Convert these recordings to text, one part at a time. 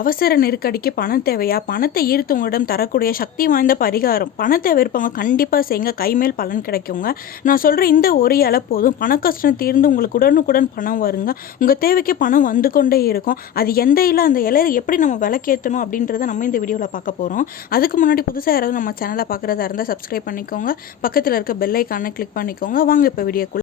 அவசர நெருக்கடிக்கு பணம் தேவையா? பணத்தை ஈர்த்து உங்களிடம் தரக்கூடிய சக்தி வாய்ந்த பரிகாரம். பணத்தை விருப்பவங்க கண்டிப்பாக செய்யுங்க கைமேல் பலன் கிடைக்குங்க. நான் சொல்கிற இந்த ஒரு இலை போதும். பண கஷ்டம் தீர்ந்து உங்களுக்கு உடனுக்குடன் பணம் வருங்க. உங்கள் தேவைக்கு பணம் வந்து கொண்டே இருக்கும். அது எந்த இலை அந்த இலையில எப்படி நம்ம விளக்கேற்றணும் அப்படின்றத நம்ம இந்த வீடியோவில் பார்க்க போகிறோம் அதுக்கு முன்னாடி புதுசாக யாராவது நம்ம சேனலை பார்க்குறதா இருந்தால் சப்ஸ்கிரைப் பண்ணிக்கோங்க. பக்கத்தில் இருக்க பெல் ஐக்கானை கிளிக் பண்ணிக்கோங்க. வாங்க இப்போ வீடியோக்குள்ள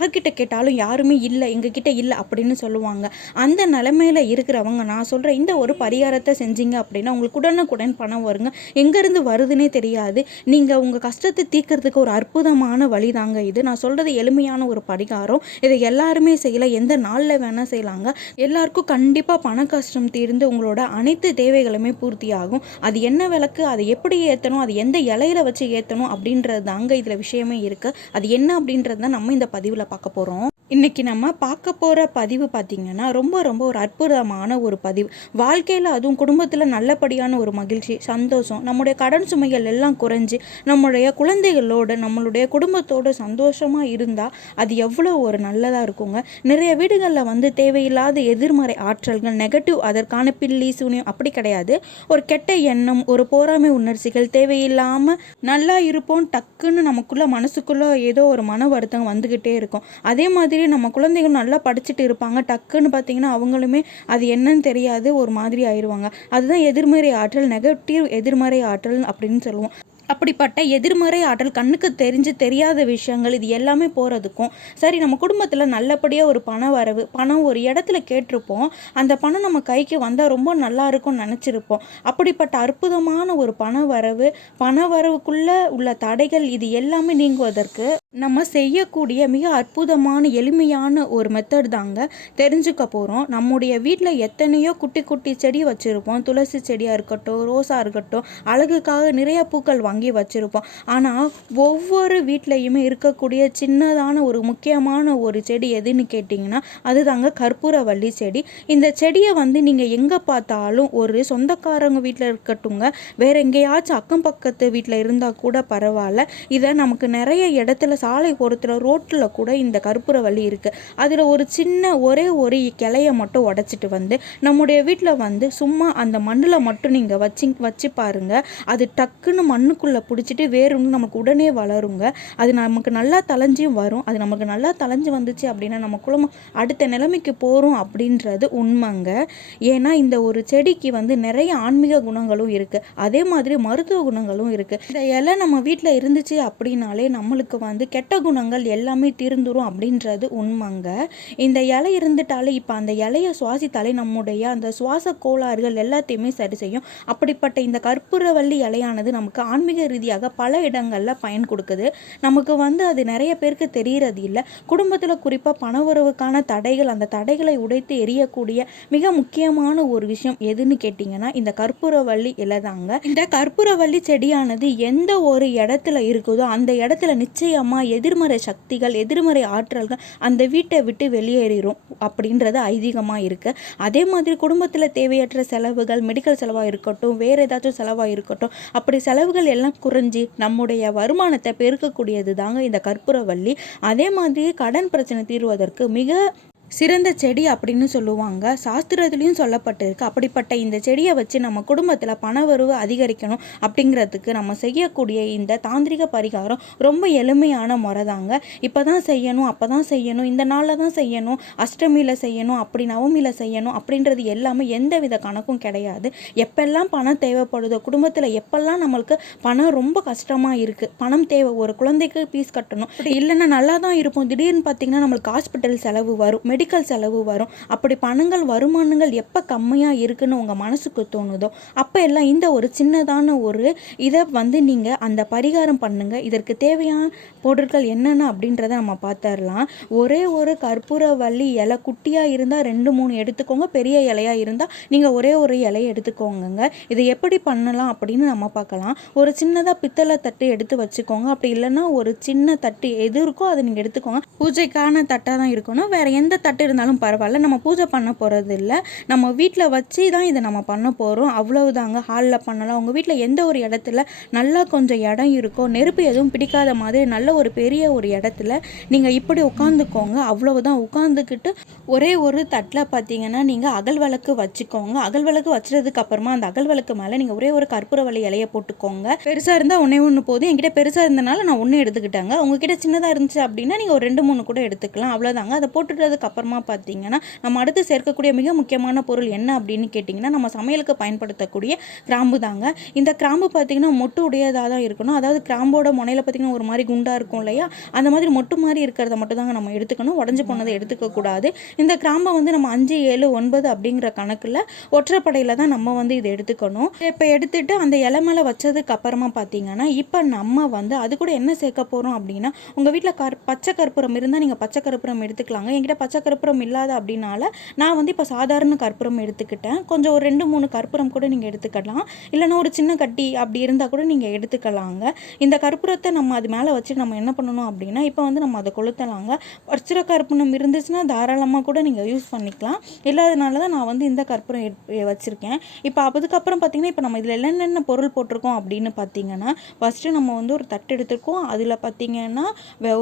யார்கிட்ட கேட்டாலும் யாருமே இல்லை எங்ககிட்ட இல்லை அப்படின்னு சொல்லுவாங்க. அந்த நிலமையில இருக்கிறவங்க நான் சொல்கிற இந்த ஒரு பரிகாரத்தை செஞ்சீங்க அப்படின்னா உங்களுக்கு உடனுக்குடன் பணம் வருங்க. எங்கேருந்து வருதுன்னே தெரியாது. நீங்கள் உங்கள் கஷ்டத்தை தீர்க்கறதுக்கு ஒரு அற்புதமான வழி தாங்க இது. நான் சொல்கிறது எளிமையான ஒரு பரிகாரம். இதை எல்லாருமே செய்யலாம் எந்த நாளில் வேணால் செய்யலாங்க. எல்லாருக்கும் கண்டிப்பாக பண கஷ்டம் தீர்ந்து உங்களோட அனைத்து தேவைகளுமே பூர்த்தியாகும். அது என்ன விளக்கு? அதை எப்படி ஏற்றணும் அது எந்த இலையில வச்சு ஏற்றணும் அப்படின்றது தாங்க இதில் விஷயமே இருக்குது அது என்ன அப்படின்றது தான் நம்ம இந்த பதிவில் பார்க்க போகிறோம் இன்றைக்கி நம்ம பார்க்க போகிற பதிவு பார்த்திங்கன்னா ரொம்ப ரொம்ப ஒரு அற்புதமான ஒரு பதிவு. வாழ்க்கையில் அதுவும் குடும்பத்தில் நல்லபடியான ஒரு மகிழ்ச்சி சந்தோஷம் நம்முடைய கடன் சுமைகள் எல்லாம் குறைஞ்சி நம்முடைய குழந்தைகளோடு நம்மளுடைய குடும்பத்தோடு சந்தோஷமாக இருந்தால் அது எவ்வளோ ஒரு நல்லதாக இருக்குங்க. நிறைய வீடுகளில் வந்து தேவையில்லாத எதிர்மறை ஆற்றல்கள் நெகட்டிவ் அதற்கான பில்லி சூனியம் அப்படி கிடையாது. ஒரு கெட்ட எண்ணம் ஒரு போராமை உணர்ச்சிகள் தேவையில்லாமல் நல்லா இருப்போம் டக்குன்னு நமக்குள்ளே மனசுக்குள்ளே ஏதோ ஒரு மன வருத்தம் வந்துக்கிட்டே இருக்கும். அதே மாதிரி நம்ம குழந்தைகள் நல்லா படிச்சுட்டு இருப்பாங்க. டக்குன்னு பார்த்தீங்கன்னா அவங்களுமே அது என்னன்னு தெரியாது ஒரு மாதிரி ஆயிடுவாங்க அதுதான் எதிர்மறை ஆற்றல் நெகட்டிவ் எதிர்மறை ஆற்றல் அப்படின்னு சொல்லுவோம். அப்படிப்பட்ட எதிர்மறை ஆற்றல் கண்ணுக்கு தெரிஞ்சு தெரியாத விஷயங்கள் இது எல்லாமே போகிறதுக்கும் சரி நம்ம குடும்பத்தில் நல்லபடியாக ஒரு பண வரவு பணம் ஒரு இடத்துல கேட்டிருப்போம். அந்த பணம் நம்ம கைக்கு வந்தால் ரொம்ப நல்லா இருக்கும்னு நினச்சிருப்போம். அப்படிப்பட்ட அற்புதமான ஒரு பண வரவு பண வரவுக்குள்ளே உள்ள தடைகள் இது எல்லாமே நீங்குவதற்கு நம்ம செய்யக்கூடிய மிக அற்புதமான எளிமையான ஒரு மெத்தட் தாங்க தெரிஞ்சுக்க போகிறோம் நம்முடைய வீட்டில் எத்தனையோ குட்டி குட்டி செடி வச்சுருப்போம். துளசி செடியாக இருக்கட்டும் ரோஸாக இருக்கட்டும் அழகுக்காக நிறைய பூக்கள் வாங்கி வச்சுருப்போம். ஆனால் ஒவ்வொரு வீட்லேயுமே இருக்கக்கூடிய சின்னதான ஒரு முக்கியமான ஒரு செடி எதுன்னு கேட்டிங்கன்னா அது தாங்க கற்பூரவள்ளி செடி. இந்த செடியை வந்து நீங்கள் எங்கே பார்த்தாலும் ஒரு சொந்தக்காரங்க வீட்டில் இருக்கட்டுங்க வேற எங்கேயாச்சும் அக்கம் பக்கத்து வீட்டில் இருந்தால் கூட பரவாயில்ல. இதை நமக்கு நிறைய இடத்துல சாலை ஓரத்தில் ரோட்டில் கூட இந்த கற்பூரவள்ளி இருக்குது அதில் ஒரு சின்ன ஒரே ஒரு கிளையை மட்டும் உடச்சிட்டு வந்து நம்முடைய வீட்டில் வந்து சும்மா அந்த மண்ணில் மட்டும் நீங்கள் வச்சு வச்சு பாருங்க. அது டக்குன்னு மண்ணுக்குள்ளே பிடிச்சிட்டு வேறுன்னு நமக்கு உடனே வளருங்க. அது நமக்கு நல்லா தலைஞ்சியும் வரும். அது நமக்கு நல்லா தலைஞ்சு வந்துச்சு அப்படின்னா நம்ம குடும்பம் அடுத்த நிலைமைக்கு போகிறோம் அப்படின்றது உண்மைங்க. ஏன்னா இந்த ஒரு செடிக்கு வந்து நிறைய ஆன்மீக குணங்களும் இருக்குது அதே மாதிரி மருத்துவ குணங்களும் இருக்குது இந்த இலை நம்ம வீட்டில் இருந்துச்சு அப்படின்னாலே நம்மளுக்கு வந்து கெட்ட குணங்கள் எல்லாமே தீர்ந்துரும் அப்படின்றது உண்மைங்க. இந்த இலை இருந்துட்டாலே இப்போ அந்த இலையை சுவாசித்தாலே நம்முடைய அந்த சுவாச கோளாறுகள் எல்லாத்தையுமே சரி செய்யும். அப்படிப்பட்ட இந்த கற்பூரவள்ளி இலையானது நமக்கு ஆன்மீக ரீதியாக பல இடங்களில் பயன் கொடுக்குது. நமக்கு வந்து அது நிறைய பேருக்கு தெரிகிறது இல்லை. குடும்பத்தில் குறிப்பாக பண உறவுக்கான தடைகள் அந்த தடைகளை உடைத்து எரியக்கூடிய மிக முக்கியமான ஒரு விஷயம் எதுன்னு கேட்டிங்கன்னா இந்த கற்பூரவள்ளி இலை தாங்க. இந்த கற்பூரவள்ளி செடியானது எந்த ஒரு இடத்துல இருக்குதோ அந்த இடத்துல நிச்சயமாக எதிர்மறை சக்திகள் எதிர்மறை ஆற்றல்கள் அந்த வீட்டை விட்டு வெளியேறிடும் அப்படின்றது ஐதீகமாக இருக்குது அதே மாதிரி குடும்பத்தில் தேவையற்ற செலவுகள் மெடிக்கல் செலவாக இருக்கட்டும் வேறு ஏதாச்சும் செலவாக இருக்கட்டும் அப்படி செலவுகள் எல்லாம் குறைஞ்சி நம்முடைய வருமானத்தை பெருக்கக்கூடியது தாங்க இந்த கற்பூரவள்ளி. அதே மாதிரி கடன் பிரச்சனை தீர்வதற்கு மிக சிறந்த செடி அப்படின்னு சொல்லுவாங்க. சாஸ்திரத்துலேயும் சொல்லப்பட்டிருக்கு. அப்படிப்பட்ட இந்த செடியை வச்சு நம்ம குடும்பத்தில் பணவரவு அதிகரிக்கணும் அப்படிங்கிறதுக்கு நம்ம செய்யக்கூடிய இந்த தாந்திரிக பரிகாரம் ரொம்ப எளிமையான முறை தாங்க இப்போ தான் செய்யணும் அப்போ தான் செய்யணும் இந்த நாளில் தான் செய்யணும் அஷ்டமியில் செய்யணும் அப்படி நவமியில் செய்யணும் அப்படின்றது எல்லாமே எந்த வித கணக்கும் கிடையாது. எப்பெல்லாம் பணம் தேவைப்படுதோ குடும்பத்தில் எப்பெல்லாம் நம்மளுக்கு பணம் ரொம்ப கஷ்டமாக இருக்குது பணம் தேவை ஒரு குழந்தைக்கு ஃபீஸ் கட்டணும் இல்லைன்னா நல்லா தான் இருப்போம் திடீர்னு பார்த்தீங்கன்னா நம்மளுக்கு ஹாஸ்பிட்டல் செலவு வரும் மெடிக்கல் செலவு வரும். அப்படி பணங்கள் வருமானங்கள் எப்போ கம்மியாக இருக்குன்னு உங்கள் மனசுக்கு தோணுதோ அப்போ எல்லாம் இந்த ஒரு சின்னதான ஒரு இதை வந்து நீங்கள் அந்த பரிகாரம் பண்ணுங்கள் இதற்கு தேவையான பொருட்கள் என்னென்ன அப்படின்றத நம்ம பார்த்துடலாம் ஒரே ஒரு கற்பூரவள்ளி இலை குட்டியாக இருந்தால் ரெண்டு மூணு எடுத்துக்கோங்க. பெரிய இலையாக இருந்தால் நீங்கள் ஒரே ஒரு இலையை எடுத்துக்கோங்க இதை எப்படி பண்ணலாம் அப்படின்னு நம்ம பார்க்கலாம் ஒரு சின்னதாக பித்தளை தட்டு எடுத்து வச்சுக்கோங்க. அப்படி இல்லைன்னா ஒரு சின்ன தட்டு எது இருக்கோ அதை நீங்கள் எடுத்துக்கோங்க. பூஜைக்கான தட்டாக தான் இருக்கணும். வேறு எந்த தட்டு தட்டு இருந்தாலும் பரவாயில்ல. நம்ம பூஜை பண்ண போகிறது இல்லை. நம்ம வீட்டில் வச்சு தான் இதை நம்ம பண்ண போகிறோம் அவ்வளவுதாங்க. ஹாலில் பண்ணலாம். உங்கள் வீட்டில் எந்த ஒரு இடத்துல நல்லா கொஞ்சம் இடம் இருக்கோ நெருப்பு எதுவும் பிடிக்காத மாதிரி நல்ல ஒரு பெரிய ஒரு இடத்துல நீங்கள் இப்படி உட்காந்துக்கோங்க. அவ்வளவுதான். உட்காந்துக்கிட்டு ஒரே ஒரு தட்டில் பார்த்தீங்கன்னா நீங்கள் அகல் விளக்கு வச்சுக்கோங்க. அகல் விளக்கு வச்சுறதுக்கு அப்புறமா அந்த அகல் விளக்கு மேலே நீங்கள் ஒரே ஒரு கற்பூரவள்ளி இலையை போட்டுக்கோங்க. பெருசாக இருந்தால் ஒன்றே ஒன்று போதும். என்கிட்ட பெருசாக இருந்தனால நான் ஒன்று எடுத்துக்கிட்டாங்க. உங்ககிட்ட சின்னதாக இருந்துச்சு அப்படின்னா நீங்கள் ஒரு ரெண்டு மூணு கூட எடுத்துக்கலாம். அவ்வளோதாங்க அதை போட்டுட்டதுக்கு பார்த்தீங்கன்னா நம்ம அடுத்து சேர்க்கக்கூடிய மிக முக்கியமான பொருள் என்ன அப்படின்னு கேட்டிங்கன்னா நம்ம சமையலுக்கு பயன்படுத்தக்கூடிய கிராம்பு தாங்க. இந்த கிராம்பு பார்த்தீங்கன்னா மொட்டு உடையதாக தான் இருக்கணும். அதாவது கிராம்போட முனையில் பார்த்தீங்கன்னா ஒரு மாதிரி குண்டாக இருக்கும் இல்லையா? அந்த மாதிரி மொட்டு மாதிரி இருக்கிறத மட்டும் தாங்க நம்ம எடுத்துக்கணும். உடஞ்சி போனதை எடுத்துக்கக்கூடாது. இந்த கிராம்பை வந்து நம்ம அஞ்சு ஏழு ஒன்பது அப்படிங்கிற கணக்கில் ஒற்றைப்படையில் தான் நம்ம வந்து இதை எடுத்துக்கணும். இப்போ எடுத்துட்டு அந்த இலை மேலே வச்சதுக்கு அப்புறமா பார்த்தீங்கன்னா இப்போ நம்ம வந்து அது கூட என்ன சேர்க்க போகிறோம் அப்படின்னா உங்கள் வீட்டில் கர் பச்சை கற்பூரம் இருந்தால் நீங்கள் பச்சை கற்பூரம் எடுத்துக்கலாங்க. என்கிட்ட பச்சை கற்பூரம் இல்லாத அப்படின்னால நான் வந்து இப்போ சாதாரண கற்பூரம் எடுத்துக்கிட்டேன். கொஞ்சம் ஒரு ரெண்டு மூணு கற்பூரம் கூட நீங்கள் எடுத்துக்கலாம். இல்லைன்னா ஒரு சின்ன கட்டி அப்படி இருந்தால் கூட நீங்கள் எடுத்துக்கலாங்க. இந்த கற்பூரத்தை நம்ம அது மேலே வச்சு நம்ம என்ன பண்ணணும் அப்படின்னா இப்போ வந்து நம்ம அதை கொளுத்தலாங்க. வச்சிர கற்பூரம் இருந்துச்சுன்னா தாராளமாக கூட நீங்கள் யூஸ் பண்ணிக்கலாம். இல்லாதனால தான் நான் வந்து இந்த கற்பூரம் வச்சுருக்கேன். இப்போ அதுக்கப்புறம் பார்த்தீங்கன்னா இப்போ நம்ம இதில் என்னென்ன பொருள் போட்டிருக்கோம் அப்படின்னு பார்த்தீங்கன்னா ஃபஸ்ட்டு நம்ம வந்து ஒரு தட்டு எடுத்திருக்கோம். அதில் பார்த்தீங்கன்னா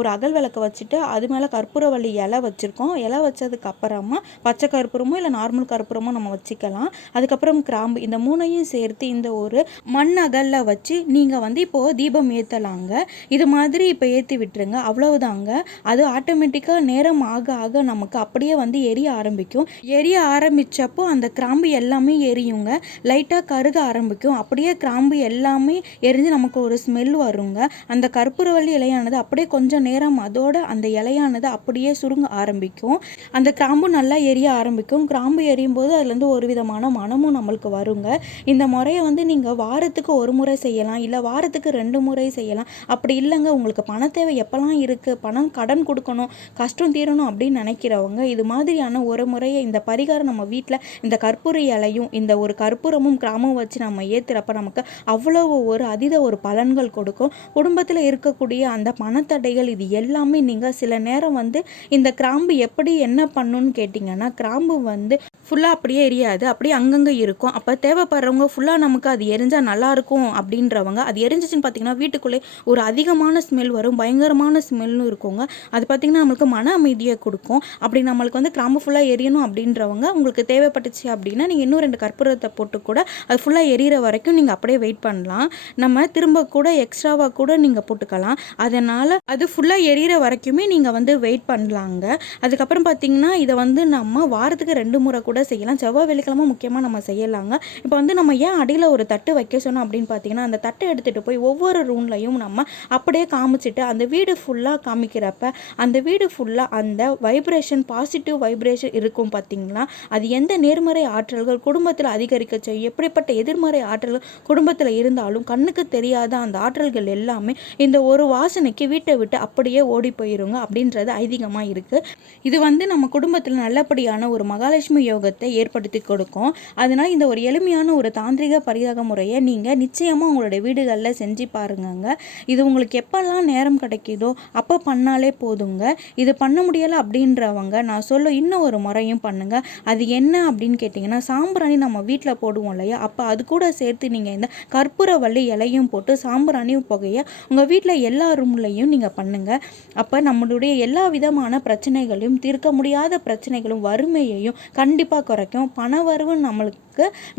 ஒரு அகல் விளக்கு வச்சுட்டு அது மேலே கற்பூரவள்ளி இலை வச்சுருக்கோம். இலை வச்சதுக்கு அப்புறமா பச்சை கற்பூரமோ இல்லை நார்மல் கற்பூரமோ நம்ம வச்சுக்கலாம். அதுக்கப்புறம் கிராம்பு. இந்த மூணையும் சேர்த்து இந்த ஒரு மண் அகலில் வச்சு நீங்கள் வந்து இப்போது தீபம் ஏற்றலாங்க இது மாதிரி இப்போ ஏற்றி விட்டுருங்க. அவ்வளவுதாங்க. அது ஆட்டோமேட்டிக்காக நேரம் ஆக ஆக நமக்கு அப்படியே வந்து எரிய ஆரம்பிக்கும். எரிய ஆரம்பிச்சப்போ அந்த கிராம்பு எல்லாமே எரியுங்க. லைட்டாக கருக ஆரம்பிக்கும். அப்படியே கிராம்பு எல்லாமே எரிஞ்சு நமக்கு ஒரு ஸ்மெல் வருங்க. அந்த கற்பூரவள்ளி இலையானது அப்படியே கொஞ்சம் நேரம் அதோட அந்த இலையானது அப்படியே சுருங்க ஆரம்பிக்கும். அந்த கிராம்பு நல்லா எரிய ஆரம்பிக்கும். கிராம்பு எரியும் போது அதுலேருந்து ஒரு விதமான மனமும் நம்மளுக்கு வருங்க. இந்த முறையை வந்து நீங்கள் வாரத்துக்கு ஒரு முறை செய்யலாம். இல்லை வாரத்துக்கு ரெண்டு முறை செய்யலாம். அப்படி இல்லைங்க. உங்களுக்கு பண தேவை எப்போல்லாம் இருக்குது பணம் கடன் கொடுக்கணும் கஷ்டம் தீரணும் அப்படின்னு நினைக்கிறவங்க இது மாதிரியான ஒரு முறையை இந்த பரிகாரம் நம்ம வீட்டில் இந்த கற்பூர இலையும் இந்த ஒரு கற்பூரமும் கிராமம் வச்சு நம்ம ஏற்றுறப்ப நமக்கு அவ்வளோ ஒரு அதீத ஒரு பலன்கள் கொடுக்கும். குடும்பத்தில் இருக்கக்கூடிய அந்த பணத்தடைகள் இது எல்லாமே நீங்கள் சில நேரம் வந்து இந்த கிராம்பு எப்படி என்ன பண்ணுன்னு கேட்டிங்கன்னா கிராம்பு வந்து ஃபுல்லாக அப்படியே எரியாது. அப்படியே அங்கங்கே இருக்கும். அப்போ தேவைப்படுறவங்க ஃபுல்லாக நமக்கு அது எரிஞ்சால் நல்லாயிருக்கும் அப்படின்றவங்க அது எரிஞ்சிச்சுன்னு பார்த்தீங்கன்னா வீட்டுக்குள்ளே ஒரு அதிகமான ஸ்மெல் வரும். பயங்கரமான ஸ்மெல்லும் இருக்குங்க. அது பார்த்திங்கன்னா நம்மளுக்கு மன அமைதியை கொடுக்கும். அப்படி நம்மளுக்கு வந்து கிராம்பு ஃபுல்லாக எரியணும் அப்படின்றவங்க உங்களுக்கு தேவைப்பட்டுச்சு அப்படின்னா நீங்கள் இன்னும் ரெண்டு கற்பூரத்தை போட்டு கூட அது ஃபுல்லாக எரியிற வரைக்கும் நீங்கள் அப்படியே வெயிட் பண்ணலாம். நம்ம திரும்ப கூட எக்ஸ்ட்ராவாக கூட நீங்கள் போட்டுக்கலாம். அதனால் அது ஃபுல்லாக எரியிற வரைக்குமே நீங்கள் வந்து வெயிட் பண்ணலாங்க. அதுக்கப்புறம் பார்த்திங்கன்னா இதை வந்து நம்ம வாரத்துக்கு ரெண்டு முறை கூட செய்யலாம். செவ்வாய் வெள்ளிக்கிழமை முக்கியமாக நம்ம செய்யலாங்க. இப்போ வந்து நம்ம ஏன் அடியில் ஒரு தட்டு வைக்க சொன்னோம் அப்படின்னு பார்த்தீங்கன்னா அந்த தட்டை எடுத்துகிட்டு போய் ஒவ்வொரு ரூம்லையும் நம்ம அப்படியே காமிச்சிட்டு அந்த வீடு ஃபுல்லாக காமிக்கிறப்ப அந்த வீடு ஃபுல்லாக அந்த வைப்ரேஷன் பாசிட்டிவ் வைப்ரேஷன் இருக்கும் பார்த்திங்களா அது எந்த நேர்மறை ஆற்றல்கள் குடும்பத்தில் அதிகரிக்க செய்யும்? எப்படிப்பட்ட எதிர்மறை ஆற்றல்கள் குடும்பத்தில் இருந்தாலும் கண்ணுக்கு தெரியாத அந்த ஆற்றல்கள் எல்லாமே இந்த ஒரு வாசனைக்கு வீட்டை விட்டு அப்படியே ஓடி போயிருங்க அப்படின்றது ஐதீகமாக இருக்குது இது வந்து நம்ம குடும்பத்தில் நல்லபடியான ஒரு மகாலட்சுமி யோகத்தை ஏற்படுத்தி கொடுக்கும். அதனால் இந்த ஒரு எளிமையான ஒரு தாந்திரிக பரிதாக முறையை நீங்கள் நிச்சயமாக உங்களுடைய வீடுகளில் செஞ்சு பாருங்கங்க. இது உங்களுக்கு எப்போல்லாம் நேரம் கிடைக்குதோ அப்போ பண்ணாலே போதுங்க. இது பண்ண முடியலை அப்படின்றவங்க நான் சொல்ல இன்னும் ஒரு முறையும் பண்ணுங்க. அது என்ன அப்படின்னு கேட்டிங்கன்னா சாம்பிராணி நம்ம வீட்டில் போடுவோம் இல்லையா? அப்போ அது கூட சேர்த்து நீங்கள் இந்த கற்பூரவள்ளி இலையும் போட்டு சாம்பிராணி புகையை உங்கள் வீட்டில் எல்லா ரூம்லையும் நீங்கள் பண்ணுங்கள் அப்போ நம்மளுடைய எல்லா விதமான பிரச்சனைகளையும் தீர்க்க இருக்க முடியாத பிரச்சனைகளும் வறுமையையும் கண்டிப்பாக குறைக்கும். பண வரவு நம்மளுக்கு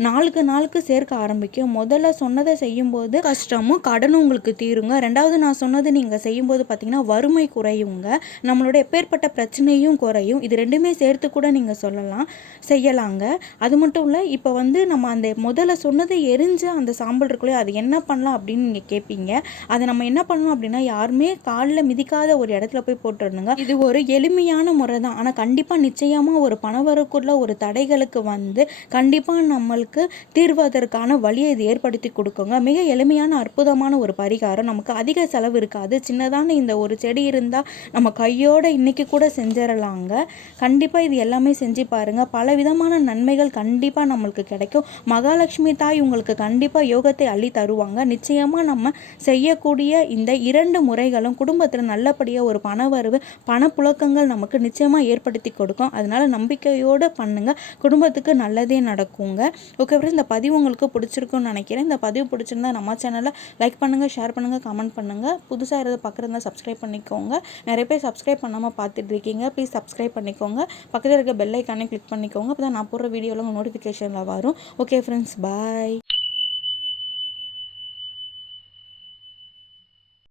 நாளுக்கு நாளுக்கு சேர்க்க ஆரம்பிக்கும். முதல்ல சொன்னதை செய்யும்போது கஷ்டமும் கடனும் உங்களுக்கு தீருங்க. ரெண்டாவது நான் சொன்னது நீங்கள் செய்யும்போது பார்த்தீங்கன்னா வறுமை குறையுங்க. நம்மளோட எப்பேற்பட்ட பிரச்சனையும் குறையும். இது ரெண்டுமே சேர்த்து கூட நீங்கள் சொல்லலாம் செய்யலாங்க. அது மட்டும் இல்லை இப்போ வந்து நம்ம அந்த முதல்ல சொன்னதை எரிஞ்ச அந்த சாம்பல் இருக்குள்ளே அது என்ன பண்ணலாம் அப்படின்னு நீங்கள் கேட்பீங்க அதை நம்ம என்ன பண்ணணும் அப்படின்னா யாருமே காலில் மிதிக்காத ஒரு இடத்துல போய் போட்டுடணுங்க. இது ஒரு எளிமையான முறை தான் ஆனால் கண்டிப்பாக நிச்சயமாக ஒரு பணவரக்குள்ள ஒரு தடைகளுக்கு வந்து கண்டிப்பாக நம்மளுக்கு தீர்வதற்கான வழியை இது ஏற்படுத்தி கொடுக்குங்க. மிக எளிமையான அற்புதமான ஒரு பரிகாரம். நமக்கு அதிக செலவு இருக்காது. சின்னதான இந்த ஒரு செடி இருந்தால் நம்ம கையோட இன்னைக்கு கூட செஞ்சிடலாங்க கண்டிப்பாக இது எல்லாமே செஞ்சு பாருங்கள் பல விதமான நன்மைகள் கண்டிப்பாக நம்மளுக்கு கிடைக்கும். மகாலட்சுமி தாய் உங்களுக்கு கண்டிப்பாக யோகத்தை அள்ளி தருவாங்க. நிச்சயமாக நம்ம செய்யக்கூடிய இந்த இரண்டு முறைகளும் குடும்பத்தில் நல்லபடியாக ஒரு பணவரவு பணப்புழக்கங்கள் நமக்கு நிச்சயமாக நிச்சயமாக ஏற்படுத்தி கொடுக்கும். அதனால் நம்பிக்கையோடு பண்ணுங்கள் குடும்பத்துக்கு நல்லதே நடக்குங்க. ஓகே ஃப்ரெண்ட்ஸ் இந்த பதிவு உங்களுக்கு பிடிச்சிருக்குன்னு நினைக்கிறேன். இந்த பதிவு பிடிச்சிருந்தா நம்ம சேனலை லைக் பண்ணுங்கள் ஷேர் பண்ணுங்கள் கமெண்ட் பண்ணுங்கள் புதுசாக யாராவது பக்கத்தில் சப்ஸ்கிரைப் பண்ணிக்கோங்க. நிறைய பேர் சப்ஸ்கிரைப் பண்ணாமல் பார்த்துட்டு இருக்கீங்க. ப்ளீஸ் சப்ஸ்கிரைப் பண்ணிக்கோங்க. பக்கத்தில் இருக்க பெல் ஐக்கானே கிளிக் பண்ணிக்கோங்க. அப்போ தான் நான் போடுற வீடியோவில் உங்கள் நோட்டிஃபிகேஷனில் வரும். Okay friends bye